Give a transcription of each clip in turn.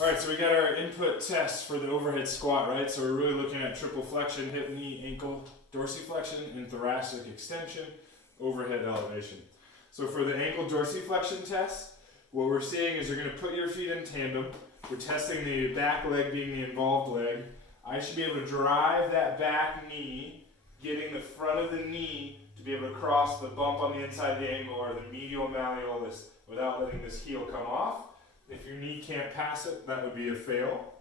All right, so we got our input test for the overhead squat, right? So we're really looking at triple flexion, hip, knee, ankle, dorsiflexion, and thoracic extension, overhead elevation. So for the ankle dorsiflexion test, what we're seeing is you're going to put your feet in tandem. We're testing the back leg being the involved leg. I should be able to drive that back knee, getting the front of the knee to be able to cross the bump on the inside of the ankle or the medial malleolus without letting this heel come off. If your knee can't pass it, that would be a fail.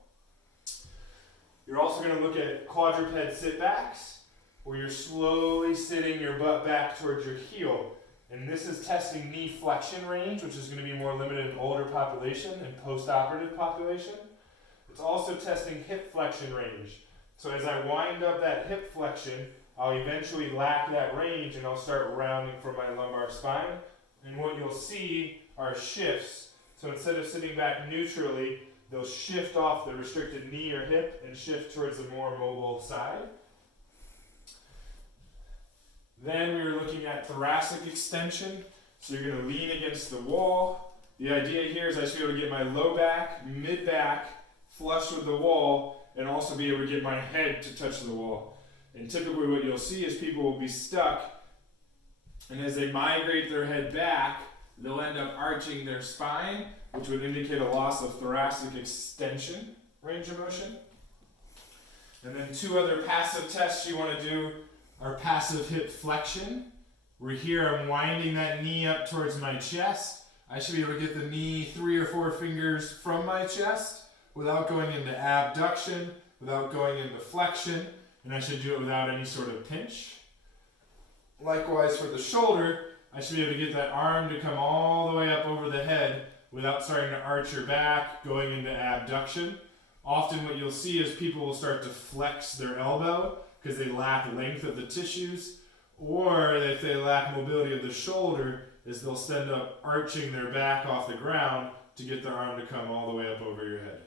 You're also going to look at quadruped sit backs, where you're slowly sitting your butt back towards your heel. And this is testing knee flexion range, which is going to be more limited in older population and post-operative population. It's also testing hip flexion range. So as I wind up that hip flexion, I'll eventually lack that range and I'll start rounding from my lumbar spine. And what you'll see are shifts. So instead of sitting back neutrally, they'll shift off the restricted knee or hip and shift towards the more mobile side. Then we were looking at thoracic extension. So you're going to lean against the wall. The idea here is I should be able to get my low back, mid back, flush with the wall, and also be able to get my head to touch the wall. And typically what you'll see is people will be stuck, and as they migrate their head back, they'll end up arching their spine, which would indicate a loss of thoracic extension range of motion. And then two other passive tests you want to do are passive hip flexion. Where here I'm winding that knee up towards my chest. I should be able to get the knee 3 or 4 fingers from my chest without going into abduction, without going into flexion, and I should do it without any sort of pinch. Likewise for the shoulder, I should be able to get that arm to come all the way up over the head without starting to arch your back, going into abduction. Often what you'll see is people will start to flex their elbow because they lack length of the tissues, or if they lack mobility of the shoulder, is they'll end up arching their back off the ground to get their arm to come all the way up over your head.